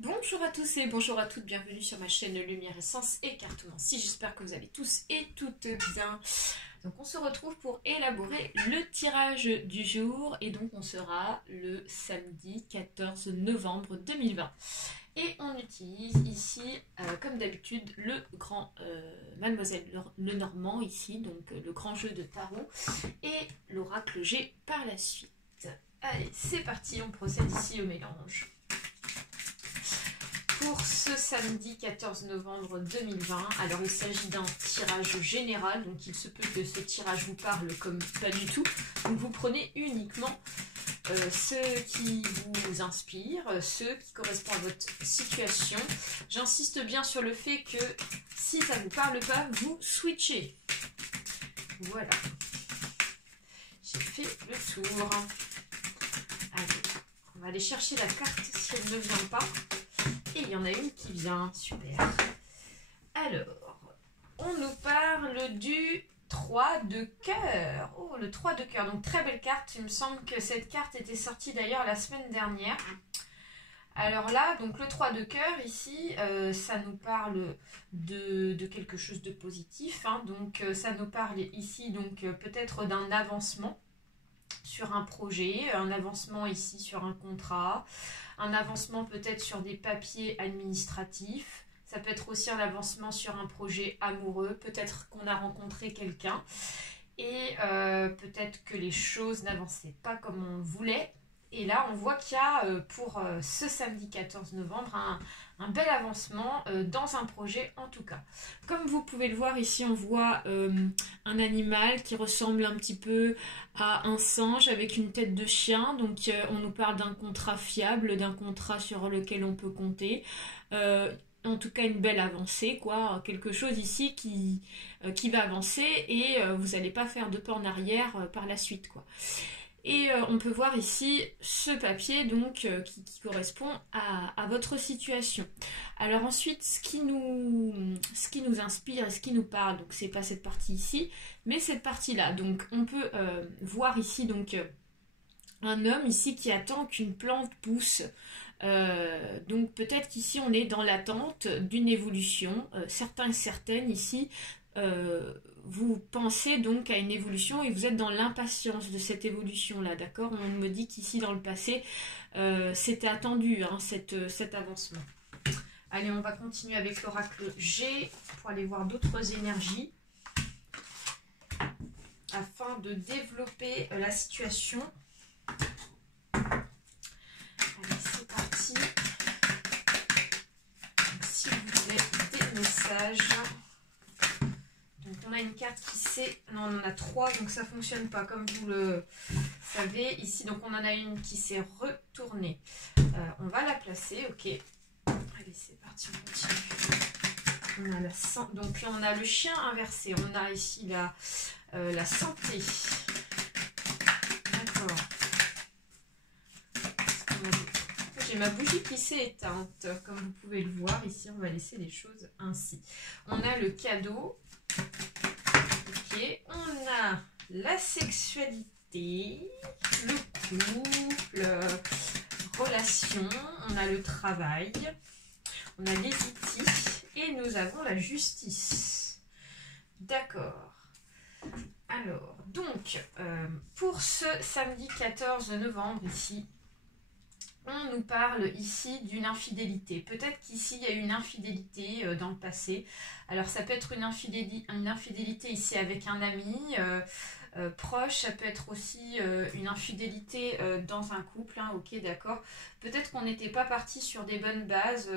Bonjour à tous et bonjour à toutes, bienvenue sur ma chaîne Lumière Essence et Cartomancie. J'espère que vous allez tous et toutes bien. Donc on se retrouve pour élaborer le tirage du jour et donc on sera le samedi 14 novembre 2020. Et on utilise ici, comme d'habitude, le grand Mademoiselle Lenormand ici, donc le grand jeu de tarot et l'oracle G par la suite. Allez, c'est parti, on procède ici au mélange. Pour ce samedi 14 novembre 2020, alors il s'agit d'un tirage général, donc il se peut que ce tirage vous parle comme pas du tout. Donc vous prenez uniquement ceux qui vous inspirent, ceux qui correspondent à votre situation. J'insiste bien sur le fait que si ça ne vous parle pas, vous switchez. Voilà. J'ai fait le tour. Allez, on va aller chercher la carte si elle ne vient pas. Et il y en a une qui vient, super. Alors, on nous parle du 3 de cœur. Oh, le 3 de cœur, donc très belle carte. Il me semble que cette carte était sortie d'ailleurs la semaine dernière. Alors là, donc le 3 de cœur ici, ça nous parle de quelque chose de positif. Hein. Donc ça nous parle ici donc peut-être d'un avancement sur un projet, un avancement ici sur un contrat, un avancement peut-être sur des papiers administratifs. Ça peut être aussi un avancement sur un projet amoureux. Peut-être qu'on a rencontré quelqu'un et peut-être que les choses n'avançaient pas comme on voulait. Et là, on voit qu'il y a pour ce samedi 14 novembre un bel avancement dans un projet en tout cas. Comme vous pouvez le voir ici, on voit un animal qui ressemble un petit peu à un singe avec une tête de chien. Donc on nous parle d'un contrat fiable, d'un contrat sur lequel on peut compter. En tout cas une belle avancée, quoi. Quelque chose ici qui va avancer et vous n'allez pas faire de pas en arrière par la suite, quoi. Et on peut voir ici ce papier donc qui correspond à votre situation. Alors ensuite, ce qui nous inspire et ce qui nous parle, donc c'est pas cette partie ici, mais cette partie-là. Donc on peut voir ici donc un homme ici qui attend qu'une plante pousse. Donc peut-être qu'ici on est dans l'attente d'une évolution. Certains et certaines ici vous pensez donc à une évolution et vous êtes dans l'impatience de cette évolution-là, d'accord? On me dit qu'ici dans le passé, c'était attendu, hein, cet avancement. Allez, on va continuer avec l'oracle G pour aller voir d'autres énergies afin de développer la situation. Allez, c'est parti. S'il vous plaît, des messages. Donc on a une carte qui s'est... Non, on en a trois, donc ça ne fonctionne pas, comme vous le savez. Ici, donc on en a une qui s'est retournée. On va la placer, ok. Allez, c'est parti, on continue. On a donc là, on a le chien inversé. On a ici la santé. D'accord. J'ai ma bougie qui s'est éteinte. Comme vous pouvez le voir, ici, on va laisser les choses ainsi. On a le cadeau. Ok, on a la sexualité, le couple, relation, on a le travail, on a les outils et nous avons la justice. D'accord. Alors, donc, pour ce samedi 14 novembre ici, on nous parle ici d'une infidélité. Peut-être qu'ici, il y a eu une infidélité dans le passé. Alors, ça peut être une infidélité ici avec un ami proche. Ça peut être aussi une infidélité dans un couple. Hein, ok, d'accord. Peut-être qu'on n'était pas parti sur des bonnes bases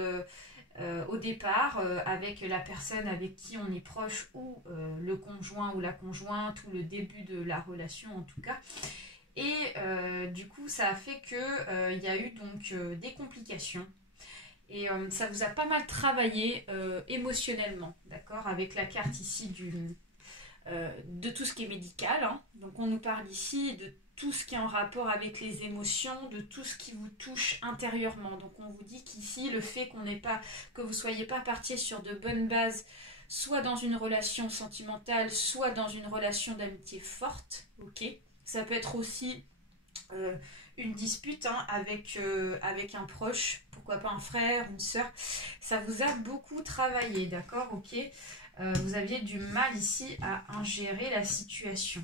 au départ avec la personne avec qui on est proche ou le conjoint ou la conjointe ou le début de la relation en tout cas. Et du coup, ça a fait qu'il y a eu donc des complications. Et ça vous a pas mal travaillé émotionnellement, d'accord? Avec la carte ici de tout ce qui est médical. Hein. Donc on nous parle ici de tout ce qui est en rapport avec les émotions, de tout ce qui vous touche intérieurement. Donc on vous dit qu'ici, le fait que vous ne soyez pas parti sur de bonnes bases, soit dans une relation sentimentale, soit dans une relation d'amitié forte, ok? Ça peut être aussi une dispute hein, avec un proche, pourquoi pas un frère, une sœur, ça vous a beaucoup travaillé, d'accord, ok. Vous aviez du mal ici à ingérer la situation.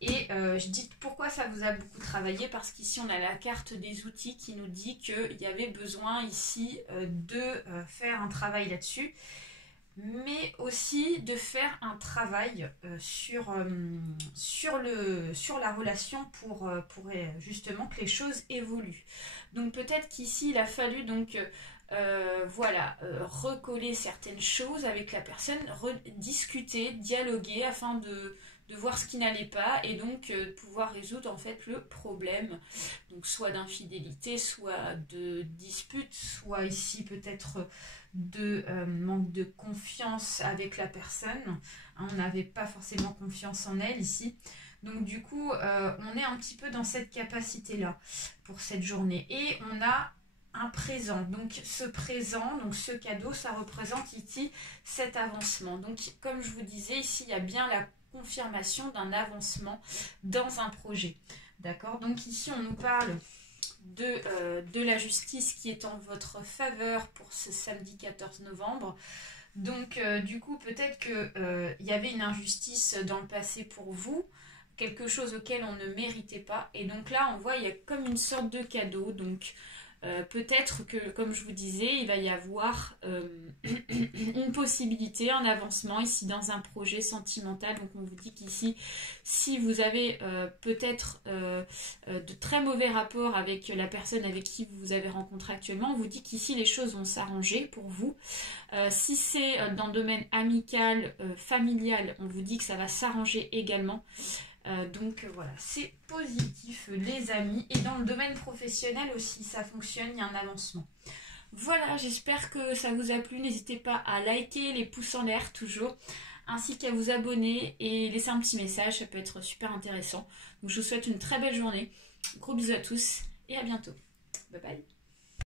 Et je dis pourquoi ça vous a beaucoup travaillé, parce qu'ici on a la carte des outils qui nous dit qu'il y avait besoin ici de faire un travail là-dessus, mais aussi de faire un travail sur la relation pour justement que les choses évoluent. Donc peut-être qu'ici il a fallu donc voilà, recoller certaines choses avec la personne, rediscuter, dialoguer afin de voir ce qui n'allait pas et donc pouvoir résoudre en fait le problème, donc soit d'infidélité, soit de dispute, soit ici peut-être de manque de confiance avec la personne, hein, on n'avait pas forcément confiance en elle ici, donc du coup on est un petit peu dans cette capacité là pour cette journée et on a un présent, donc ce présent, donc ce cadeau, ça représente ici cet avancement. Donc comme je vous disais, ici il y a bien la confirmation d'un avancement dans un projet, d'accord. Donc ici on nous parle de la justice qui est en votre faveur pour ce samedi 14 novembre. Donc du coup peut-être que il y avait une injustice dans le passé pour vous, quelque chose auquel on ne méritait pas, et donc là on voit il y a comme une sorte de cadeau, donc peut-être que, comme je vous disais, il va y avoir une possibilité, un avancement ici dans un projet sentimental. Donc on vous dit qu'ici, si vous avez peut-être de très mauvais rapports avec la personne avec qui vous avez rencontré actuellement, on vous dit qu'ici les choses vont s'arranger pour vous. Si c'est dans le domaine amical, familial, on vous dit que ça va s'arranger également. Donc voilà, c'est positif les amis, et dans le domaine professionnel aussi ça fonctionne, il y a un avancement. Voilà, j'espère que ça vous a plu, n'hésitez pas à liker, les pouces en l'air toujours, ainsi qu'à vous abonner et laisser un petit message, ça peut être super intéressant. Donc je vous souhaite une très belle journée, gros bisous à tous et à bientôt, bye bye.